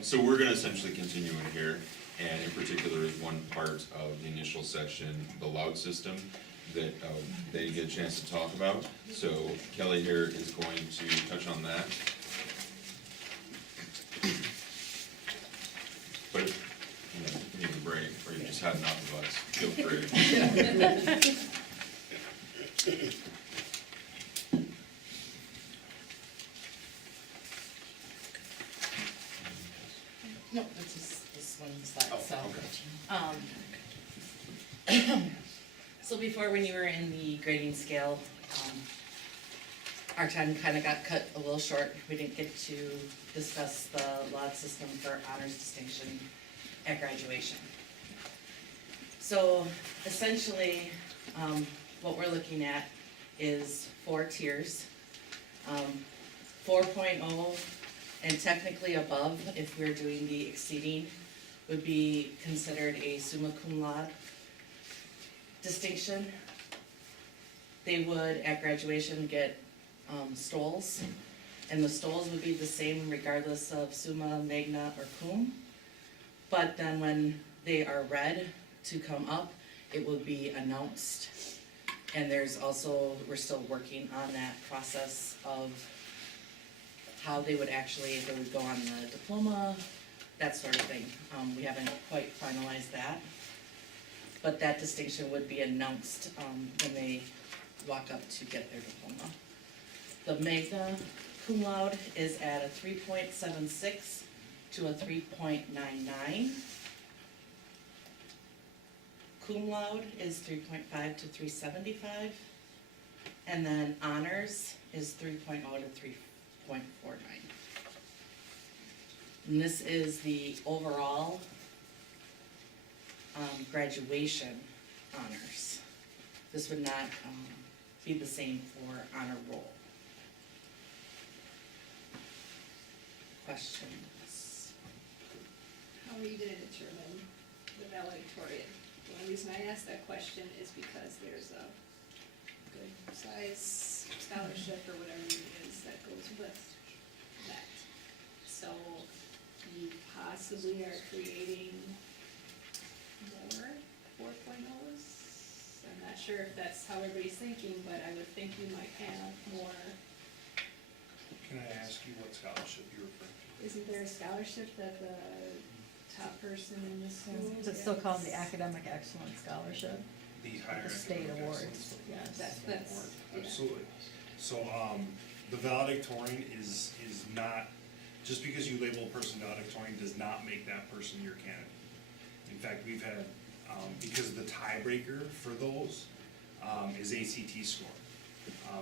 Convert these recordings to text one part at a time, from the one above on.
So we're gonna essentially continue in here, and in particular is one part of the initial section, the Laude system, that they get a chance to talk about. So Kelly here is going to touch on that. But if you need a break, or you've just had enough of us, feel free. No, it's just this one slide, Oh, so. okay. So before, when you were in the grading scale, our time kinda got cut a little short. We didn't get to discuss the Laude system for honors distinction at graduation. So essentially, what we're looking at is 4 tiers. 4.0 and technically above, if we're doing the exceeding, would be considered a summa cum laude distinction. They would, at graduation, get stoles, and the stoles would be the same regardless of summa, magna, or cum. But then when they are read to come up, it will be announced. And there's also, we're still working on that process of how they would actually, if they would go on the diploma, that sort of thing. We haven't quite finalized that. But that distinction would be announced when they walk up to get their diploma. The magna cum laude is at a 3.76 to a 3.99. Cum laude is 3.5 to 375. And then honors is 3.0 to 3.49. And this is the overall graduation honors. This would not be the same for honor roll. Questions? How are you gonna determine the valedictorian? The only reason I ask that question is because there's a good size scholarship or whatever it is that goes with that. So you possibly are creating more 4.0s. I'm not sure if that's how everybody's thinking, but I would think you might have more. Can I ask you what scholarship you're referring to? Isn't there a scholarship that the top person in the school Is it still called the gets? Academic Excellence Scholarship? The higher The state academic awards, excellence. yes. That's, yeah. Absolutely. So, the valedictorian is not, just because you label a person valedictorian does not make that person your candidate. In fact, we've had, because the tiebreaker for those, is ACT score.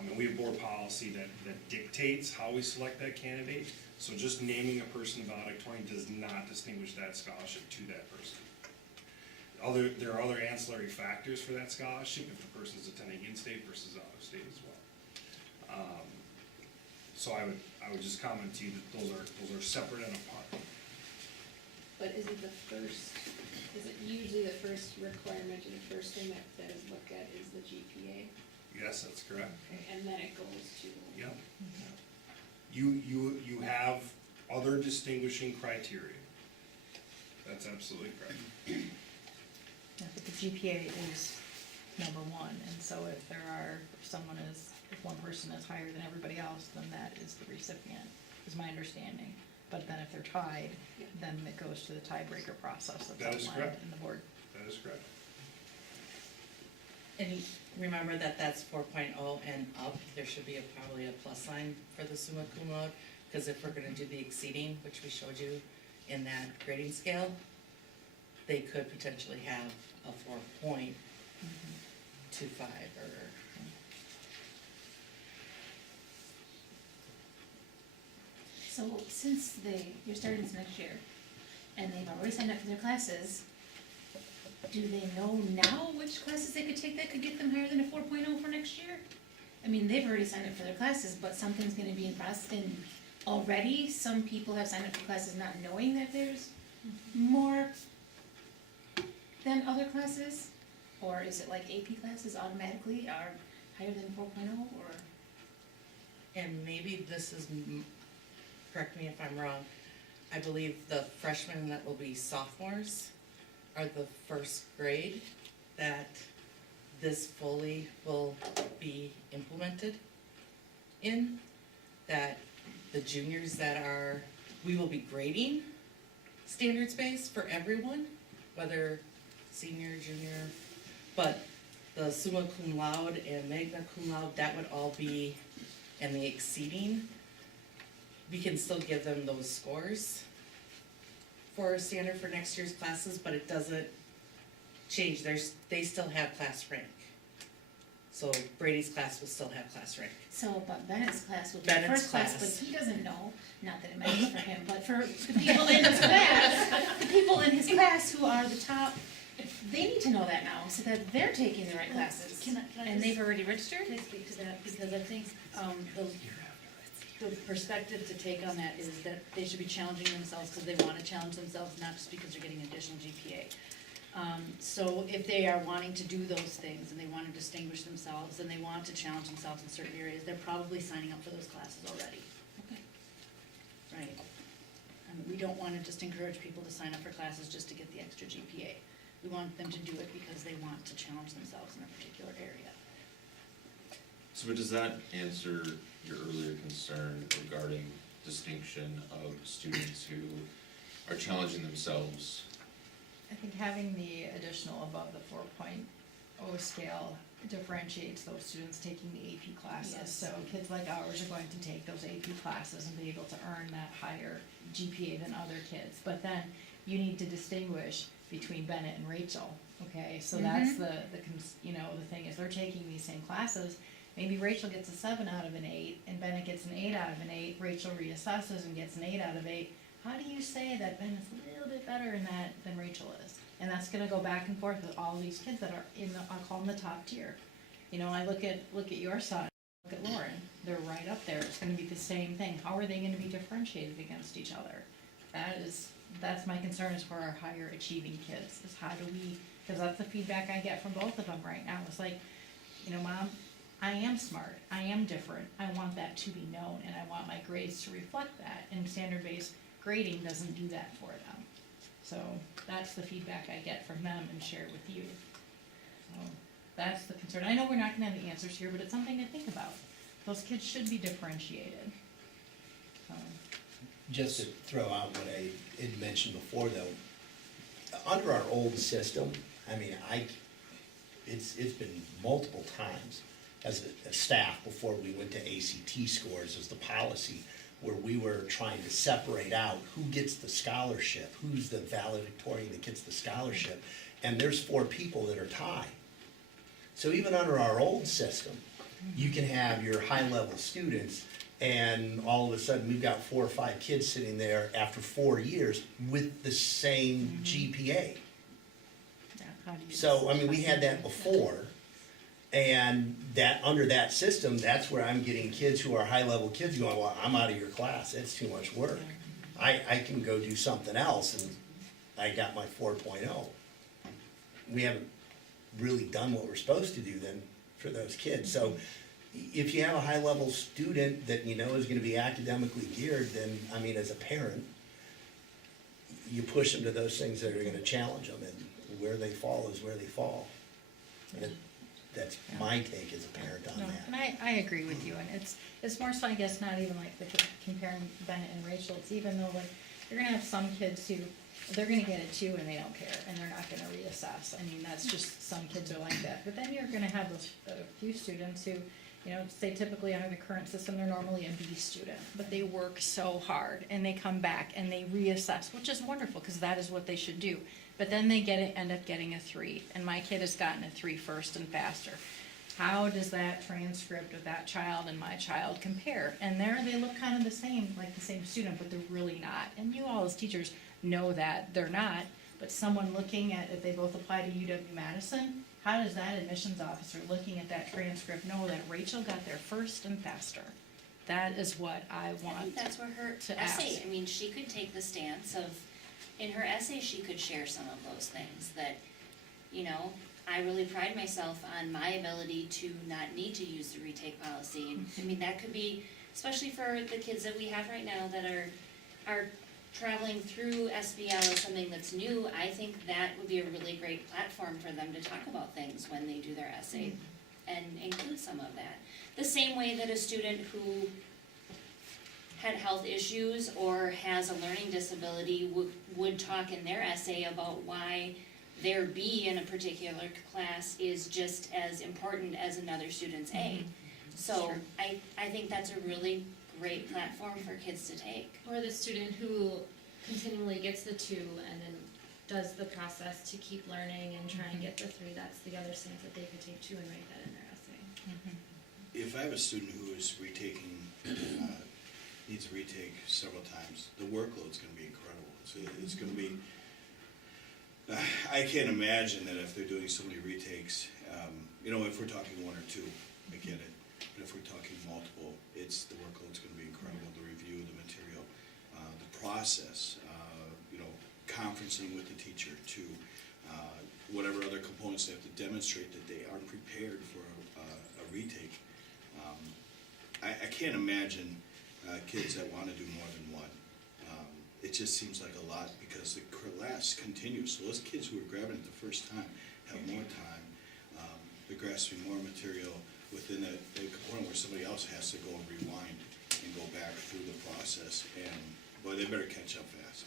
And we have board policy that dictates how we select that candidate. So just naming a person valedictorian does not distinguish that scholarship to that person. There are other ancillary factors for that scholarship if the person's attending in-state versus out of state as well. So I would just comment to you that those are separate and apart. But is it usually the first requirement or the first thing that is looked at is the GPA? Yes, that's correct. And then it goes to? Yep. You have other distinguishing criteria. That's absolutely correct. Yeah, but the GPA is number one, and so if if one person is higher than everybody else, then that is the recipient, is my understanding. But then if they're tied, Yeah. then it goes to the tiebreaker process That that's is outlined correct. in the board. That is correct. And remember that that's 4.0 and up. There should be probably a plus sign for the summa cum laude, because if we're gonna do the exceeding, which we showed you in that grading scale, they could potentially have a 4.25 or. So since you're starting this next year, and they've already signed up for their classes, do they know now which classes they could take that could get them higher than a 4.0 for next year? I mean, they've already signed up for their classes, but something's gonna be in process, and already some people have signed up for classes not knowing that there's more than other classes? Or is it like AP classes automatically are higher than 4.0, or? And maybe this is, correct me if I'm wrong, I believe the freshmen that will be sophomores are the first grade that this fully will be implemented in. That the juniors that are, we will be grading standards-based for everyone, whether senior, junior, but the summa cum laude and magna cum laude, that would all be, and the exceeding, we can still give them those scores for a standard for next year's classes, but it doesn't change, they still have class rank. So Brady's class will still have class rank. So, but Bennett's class will be Bennett's first class, class. but he doesn't know, not that it matters for him, but for the people in his class, the people in his class who are the top, they need to know that now, so that they're taking the right classes. Can I And they've just- already registered? Can I speak to that, because I think, the perspective to take on that is that they should be challenging themselves because they wanna challenge themselves, not just because they're getting additional GPA. So if they are wanting to do those things and they wanna distinguish themselves and they want to challenge themselves in certain areas, they're probably signing up for those classes already. Okay. Right? We don't wanna just encourage people to sign up for classes just to get the extra GPA. We want them to do it because they want to challenge themselves in a particular area. So, but does that answer your earlier concern regarding distinction of students who are challenging themselves? I think having the additional above the 4.0 scale differentiates those students taking the AP classes. Yes. So kids like ours are going to take those AP classes and be able to earn that higher GPA than other kids. But then you need to distinguish between Bennett and Rachel, okay? So that's the thing is they're taking these same classes. Maybe Rachel gets a 7 out of an 8 and Bennett gets an 8 out of an 8. Rachel reassesses and gets an 8 out of 8. How do you say that Bennett's a little bit better in that than Rachel is? And that's gonna go back and forth with all these kids that are in the, I'll call them the top tier. You know, I look at your son, look at Lauren, they're right up there, it's gonna be the same thing. How are they gonna be differentiated against each other? That's my concern is for our higher achieving kids, is how do we, cause that's the feedback I get from both of them right now. It's like, you know, Mom, I am smart, I am different, I want that to be known, and I want my grades to reflect that, and standard-based grading doesn't do that for them. So that's the feedback I get from them and share with you. So that's the concern. I know we're not gonna have the answers here, but it's something to think about. Those kids should be differentiated. So, Just to throw out what I had mentioned before though, under our old system, I mean, it's been multiple times as a staff before we went to ACT scores as the policy where we were trying to separate out who gets the scholarship, who's the valedictorian that gets the scholarship, and there's 4 people that are tied. So even under our old system, you can have your high-level students, and all of a sudden, we've got 4 or 5 kids sitting there after 4 years with the same GPA. yeah, how do you? So, I mean, we had that before, and that, under that system, that's where I'm getting kids who are high-level kids going, well, I'm out of your class, it's too much work. I can go do something else, and I got my 4.0. We haven't really done what we're supposed to do then for those kids. So, if you have a high-level student that you know is gonna be academically geared, then, I mean, as a parent, you push them to those things that are gonna challenge them, and where they fall is where they fall. That's my take as a parent on No, that. and I agree with you, and it's more so, I guess, not even like comparing Bennett and Rachel, it's even though like, you're gonna have some kids who, they're gonna get a 2 and they don't care, and they're not gonna reassess, I mean, that's just, some kids are like that, but then you're gonna have those, few students who, you know, say typically under the current system, they're normally a B student, but they work so hard, and they come back and they reassess, which is wonderful, cause that is what they should do. But then they end up getting a 3, and my kid has gotten a 3 first and faster. How does that transcript of that child and my child compare? And there they look kind of the same, like the same student, but they're really not. And you all as teachers know that they're not, but someone looking at, if they both apply to UW-Madison, how does that admissions officer looking at that transcript know that Rachel got there first and faster? That is what I I want. think that's where her to essay, ask. I mean, she could take the stance of, in her essay, she could share some of those things that, you know, I really pride myself on my ability to not need to use the retake policy. I mean, that could be, especially for the kids that we have right now that are traveling through SBL is something that's new, I think that would be a really great platform for them to talk about things when they do their essay and include some of that. The same way that a student who had health issues or has a learning disability would talk in their essay about why their B in a particular class is just as important as another student's A. So I think that's a really great platform for kids to take. Or the student who continually gets the 2 and then does the process to keep learning and try and get the 3, that's the other stance that they could take too and write that in their essay. If I have a student who is retaking, needs to retake several times, the workload's gonna be incredible. It's gonna be, I can't imagine that if they're doing so many retakes, if we're talking 1 or 2, I get it. But if we're talking multiple, the workload's gonna be incredible, the review of the material, the process, conferencing with the teacher to, whatever other components they have to demonstrate that they are prepared for a retake. I can't imagine kids that wanna do more than one. It just seems like a lot because the class continues, so those kids who are grabbing it the first time have more time. They're grasping more material within a component where somebody else has to go and rewind and go back through the process, and boy, they better catch up fast.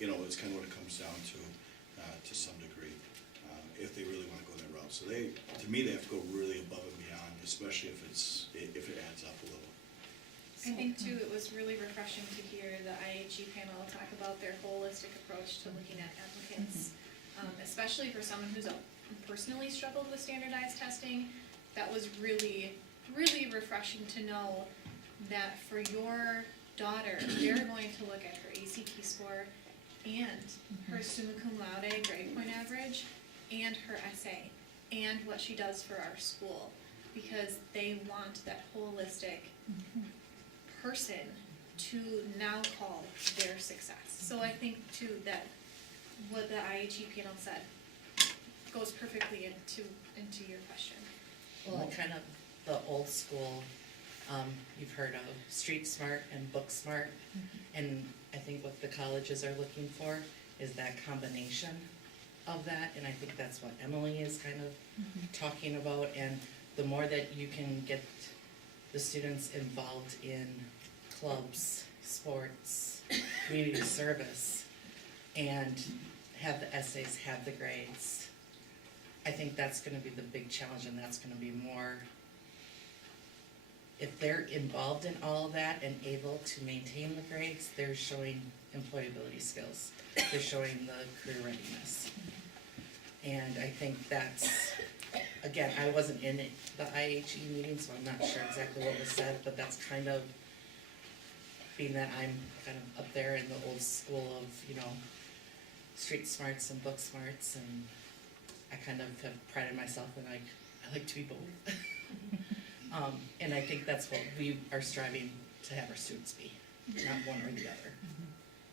It's kind of what it comes down to some degree, if they really want to go that route. So to me, they have to go really above and beyond, especially if it adds up a little. I think too, it was really refreshing to hear the IHE panel talk about their holistic approach to looking at applicants. Especially for someone who's personally struggled with standardized testing, that was really, really refreshing to know that for your daughter, they're going to look at her ACT score and her summa cum laude grade point average and her essay and what she does for our school, because they want that holistic person to now call their success. So I think too that what the IHE panel said goes perfectly into your question. Well, kind of the old school, you've heard of street smart and book smart. And I think what the colleges are looking for is that combination of that, and I think that's what Emily is kind of talking about. And the more that you can get the students involved in clubs, sports, community service, and have the essays, have the grades, I think that's gonna be the big challenge, and that's gonna be more, if they're involved in all of that and able to maintain the grades, they're showing employability skills. They're showing the career readiness. And I think that's, again, I wasn't in the IHE meeting, so I'm not sure exactly what was said, but that's kind of, being that I'm kind of up there in the old school of, street smarts and book smarts, and I kind of have prided myself in I like to be both. And I think that's what we are striving to have our students be, not one or the other.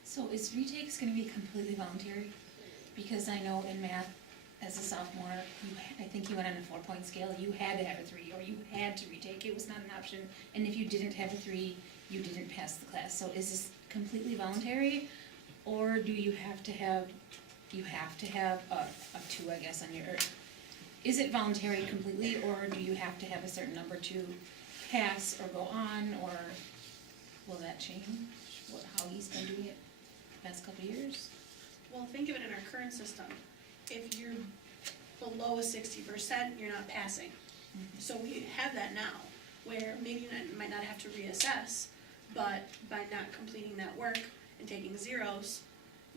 So is retakes gonna be completely voluntary? Because I know in math, as a sophomore, I think you went on a 4-point scale, you had to have a 3, or you had to retake, it was not an option. And if you didn't have a 3, you didn't pass the class. So is this completely voluntary? Or do you have to have a 2, I guess, on your, is it voluntary completely, or do you have to have a certain number to pass or go on, or will that change how he's been doing it the past couple of years? Well, think of it in our current system. If you're below a 60%, you're not passing. So we have that now, where maybe you might not have to reassess, but by not completing that work and taking zeros,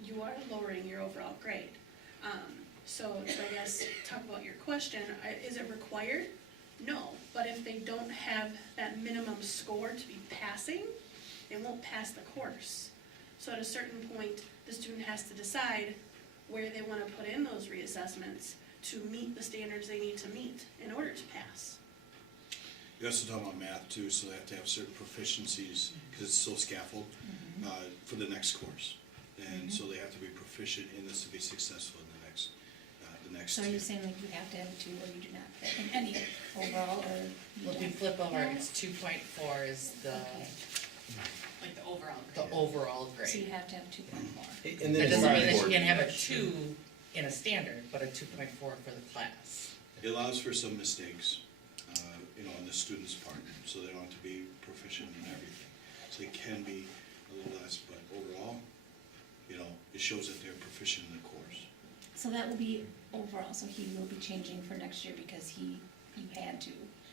you are lowering your overall grade. So I guess, talk about your question, is it required? No, but if they don't have that minimum score to be passing, they won't pass the course. So at a certain point, the student has to decide where they want to put in those reassessments to meet the standards they need to meet in order to pass. You also talk about math too, so they have to have certain proficiencies, because it's so scaffold, for the next course. And so they have to be proficient in this to be successful in the next So are you saying like you have to have a 2 or you do not, in any overall, or you Well, if you don't? flip over, it's 2.4 is the, Like the overall the grade. overall So you grade. have to have 2.4. And then It it's doesn't mean that important- you can't have a 2 in a standard, but a 2.4 for the class. It allows for some mistakes, on the student's part, so they don't have to be proficient in everything. So they can be a little less, but overall, it shows that they're proficient in the course. So that will be overall, so he will be changing for next year because you had to.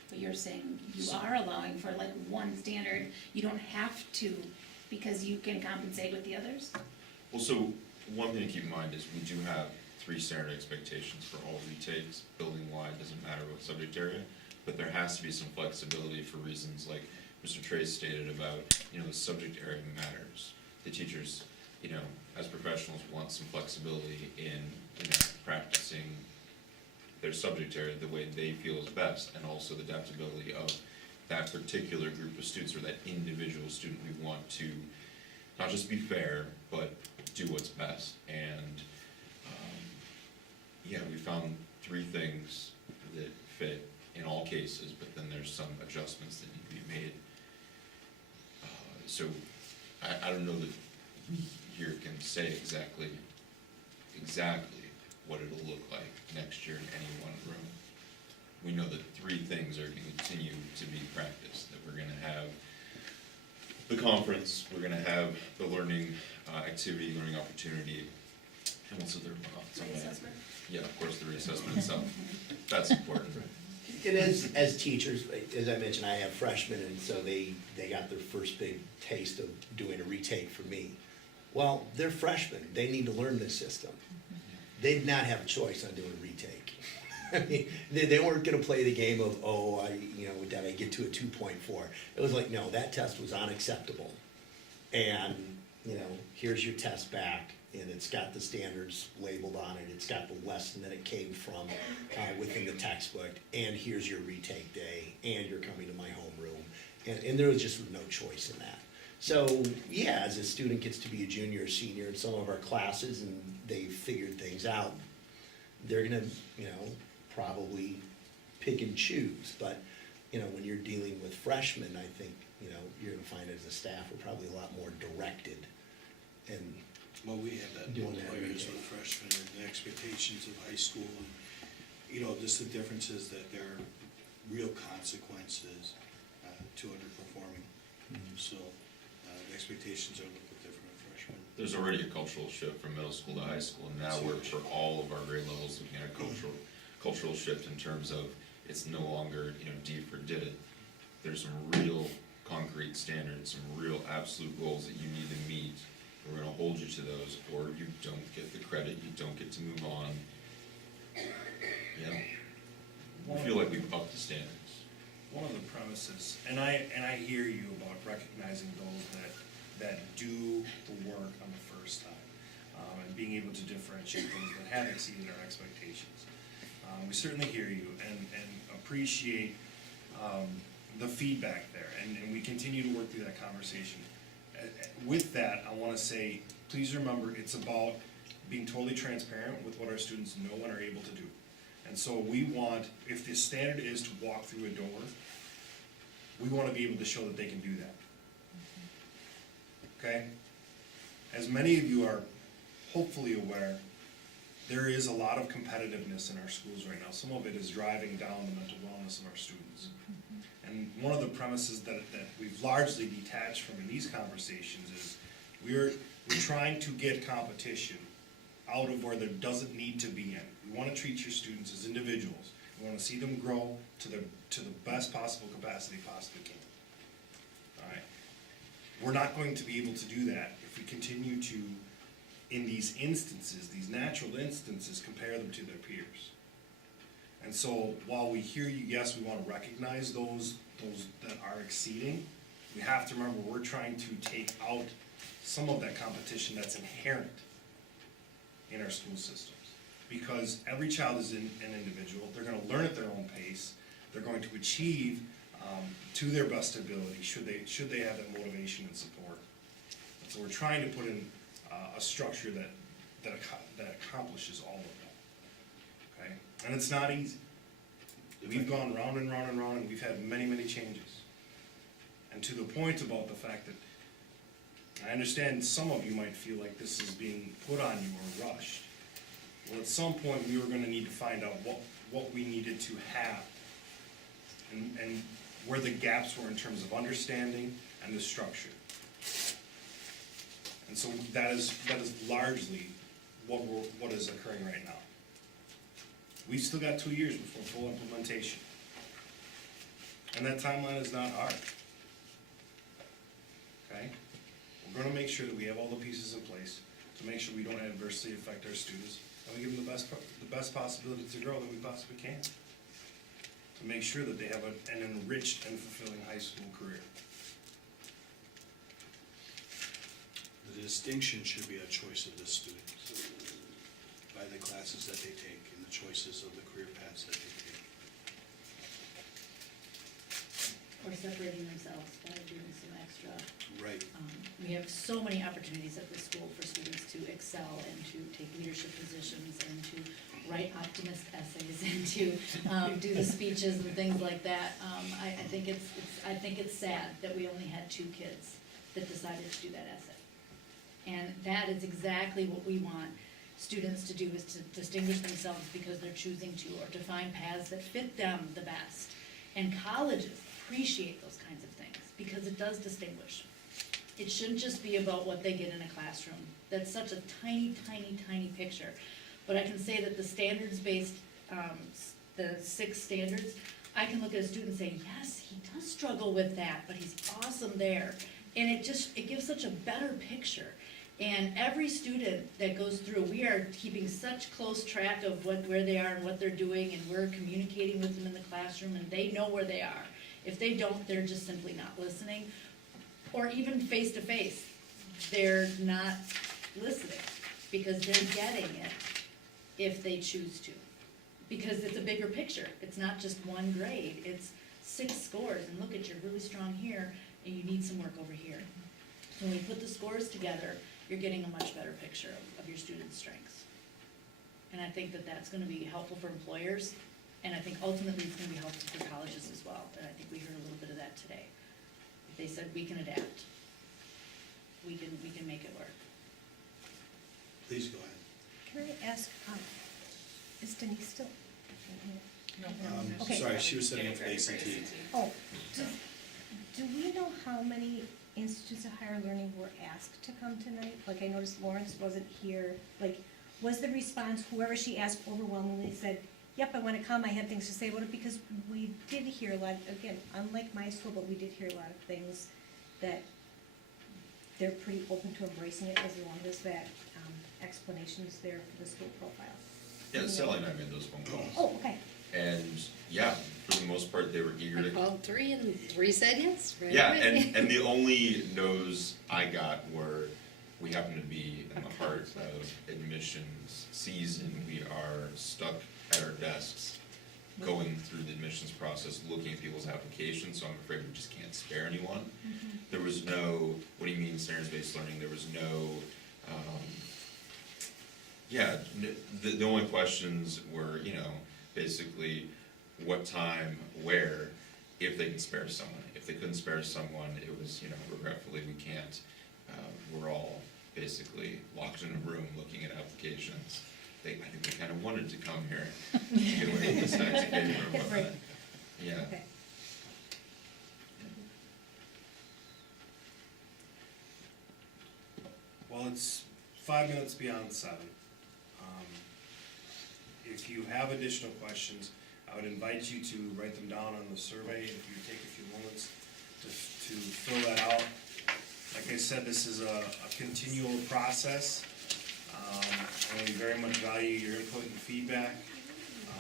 But you're saying you are allowing for like one standard, you don't have to because you can compensate with the others? Well, so one thing to keep in mind is we do have 3 standard expectations for all retakes, building wide, doesn't matter what subject area, but there has to be some flexibility for reasons like Mr. Trace stated about, the subject area matters. The teachers, as professionals want some flexibility in, practicing their subject area the way they feel is best, and also the adaptability of that particular group of students or that individual student. We want to not just be fair, but do what's best. And we found 3 things that fit in all cases, but then there's some adjustments that need to be made. So I don't know that we here can say exactly what it'll look like next year in any one room. We know that 3 things are gonna continue to be practiced, that we're gonna have the conference, we're gonna have the learning activity, learning opportunity, and what's the third one? Reassessment. Yeah, of course, the reassessment itself, that's important. It is, as teachers, as I mentioned, I have freshmen, and so they got their first big taste of doing a retake for me. Well, they're freshmen, they need to learn this system. They did not have a choice on doing a retake. I mean, they weren't gonna play the game of, did I get to a 2.4? It was like, no, that test was unacceptable. And, here's your test back, and it's got the standards labeled on it, it's got the lesson that it came from within the textbook, and here's your retake day, and you're coming to my homeroom. And there was just no choice in that. So, yeah, as a student gets to be a junior or senior in some of our classes and they've figured things out, they're gonna, probably pick and choose. But, when you're dealing with freshmen, I think, you're gonna find as a staff, we're probably a lot more directed. And Well, we have that Doing that experience retake. with freshmen and the expectations of high school, and, just the differences that there are real consequences to underperforming. So, the expectations are a little bit different with freshmen. There's already a cultural shift from middle school to high school, and now we're, for all of our grade levels, looking at a cultural shift in terms of, it's no longer, D for did it. There's some real concrete standards, some real absolute goals that you need to meet. We're gonna hold you to those, or you don't get the credit, you don't get to move on. We feel like we've upped the standards. One of the premises, and I hear you about recognizing those that do the work on the first time, and being able to differentiate those that have exceeded our expectations. We certainly hear you and appreciate the feedback there, and we continue to work through that conversation. With that, I wanna say, please remember, it's about being totally transparent with what our students know and are able to do. And so we want, if the standard is to walk through a door, we wanna be able to show that they can do that. Okay? As many of you are hopefully aware, there is a lot of competitiveness in our schools right now. Some of it is driving down the mental wellness of our students. And one of the premises that we've largely detached from in these conversations is we're trying to get competition out of where there doesn't need to be any. We wanna treat your students as individuals. We wanna see them grow to the best possible capacity possibly can. Alright? We're not going to be able to do that if we continue to, in these instances, these natural instances, compare them to their peers. And so, while we hear you, yes, we wanna recognize those that are exceeding, we have to remember, we're trying to take out some of that competition that's inherent in our school systems. Because every child is an individual, they're gonna learn at their own pace, they're going to achieve to their best ability, should they have that motivation and support. And so we're trying to put in a structure that accomplishes all of that, okay? And it's not easy. We've gone round and round and round, and we've had many, many changes. And to the point about the fact that I understand some of you might feel like this is being put on you or rushed. Well, at some point, we were gonna need to find out what we needed to have. And where the gaps were in terms of understanding and the structure. And so that is largely what is occurring right now. We've still got 2 years before full implementation. And that timeline is not hard. Okay? We're gonna make sure that we have all the pieces in place to make sure we don't adversely affect our students, and we give them the best possibility to grow that we possibly can. To make sure that they have an enriched and fulfilling high school career. The distinction should be a choice of the student by the classes that they take and the choices of the career paths that they take. Or separating themselves by doing some extra. Right. We have so many opportunities at the school for students to excel and to take leadership positions and to write optimist essays and to do the speeches and things like that. I think it's sad that we only had 2 kids that decided to do that essay. And that is exactly what we want students to do, is to distinguish themselves because they're choosing to, or to find paths that fit them the best. And colleges appreciate those kinds of things because it does distinguish. It shouldn't just be about what they get in a classroom. That's such a tiny, tiny, tiny picture. But I can say that the standards-based, the 6 standards, I can look at a student and say, yes, he does struggle with that, but he's awesome there. And it gives such a better picture. And every student that goes through, we are keeping such close track of where they are and what they're doing, and we're communicating with them in the classroom, and they know where they are. If they don't, they're just simply not listening. Or even face-to-face, they're not listening, because they're getting it if they choose to. Because it's a bigger picture. It's not just one grade, it's 6 scores, and look at, you're really strong here, and you need some work over here. So when we put the scores together, you're getting a much better picture of your students' strengths. And I think that that's gonna be helpful for employers, and I think ultimately it's gonna be helpful for colleges as well, and I think we heard a little bit of that today. They said we can adapt. We can make it work. Please go ahead. Can I ask, is Denise still? Okay. Sorry, she was setting up for the ACT. Oh, do we know how many institutes of higher learning were asked to come tonight? Like, I noticed Lawrence wasn't here. Like, was the response, whoever she asked overwhelmingly said, yep, I wanna come, I had things to say about it? Because we did hear a lot, again, unlike my school, but we did hear a lot of things that they're pretty open to embracing it as long as that explanation is there for the school profile. Yeah, Sally and I made those phone calls. Oh, okay. And yeah, for the most part, they were eager to. I called 3 and 3 said yes. Right Yeah, away. and the only no's I got were, we happen to be in the heart of admissions season. We are stuck at our desks, going through the admissions process, looking at people's applications, so I'm afraid we just can't spare anyone. There was no, what do you mean standards-based learning? There was no, the only questions were, basically what time, where, if they could spare someone. If they couldn't spare someone, it was, regretfully, we can't, we're all basically locked in a room looking at applications. I think they kind of wanted to come here to get away with this tax paper and whatnot. Yeah. Okay. Well, it's 5 minutes beyond 7. If you have additional questions, I would invite you to write them down on the survey. If you take a few moments to fill that out. Like I said, this is a continual process. And we very much value your input and feedback.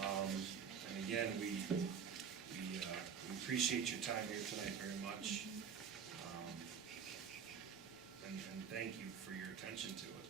And again, we appreciate your time here tonight very much. And thank you for your attention to it.